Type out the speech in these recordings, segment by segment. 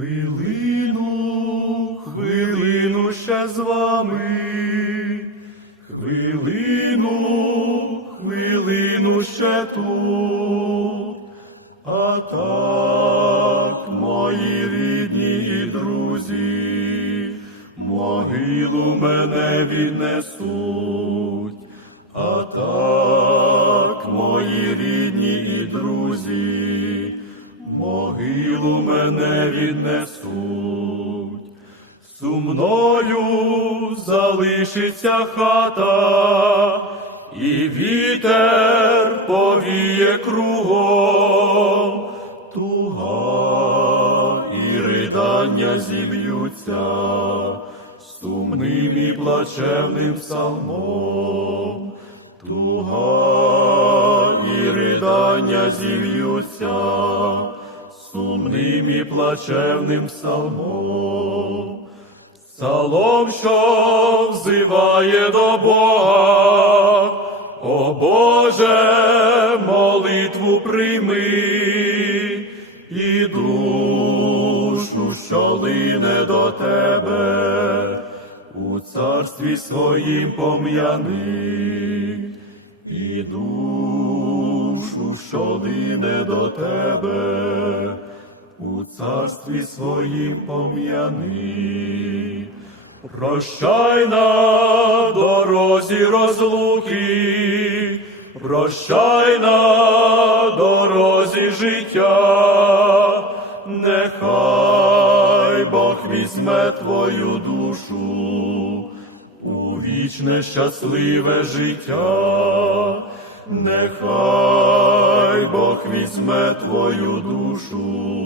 Хвилину, хвилину ще з вами, хвилину, хвилину ще тут, а так, мої рідні і друзі, могилу мене віднесуть, а так, мої рідні і друзі, могилу мене віднесуть. Сумною залишиться хата, і вітер повіє кругом, туга і ридання зів'ються сумним і плачевним псалмом, туга і ридання зів'ються сумним і плачевним псалмом. Псалом, що взиває до Бога, о Боже, молитву прийми, і душу, що лине до тебе, у царстві своїм пом'яни, і душу, що лине до тебе, у царстві своїм пом'яни. Прощай на дорозі розлуки, прощай на дорозі життя, нехай Бог візьме твою душу у вічне щасливе життя, нехай Бог візьме твою душу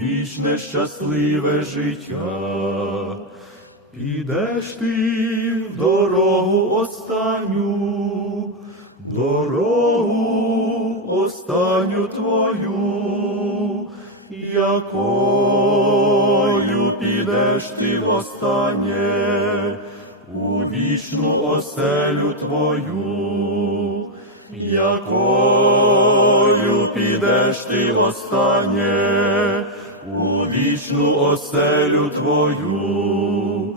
вічне щасливе життя. Підеш ти в дорогу останню, дорогу останню твою, якою підеш ти востаннє у вічну оселю твою, якою підеш ти останнє вічну оселю твою,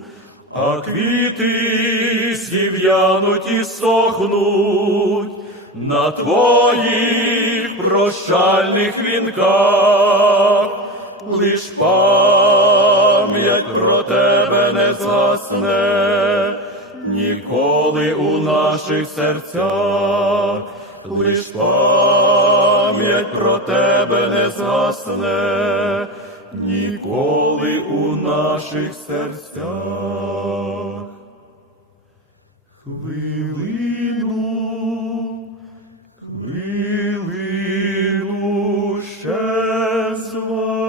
а квіти сів'януть і сохнуть на твоїх прощальних вінках, лиш пам'ять про тебе не згасне, ніколи у наших серцях, лиш пам'ять про тебе не згасне, ніколи у наших серцях. Хвилину, хвилину ще з.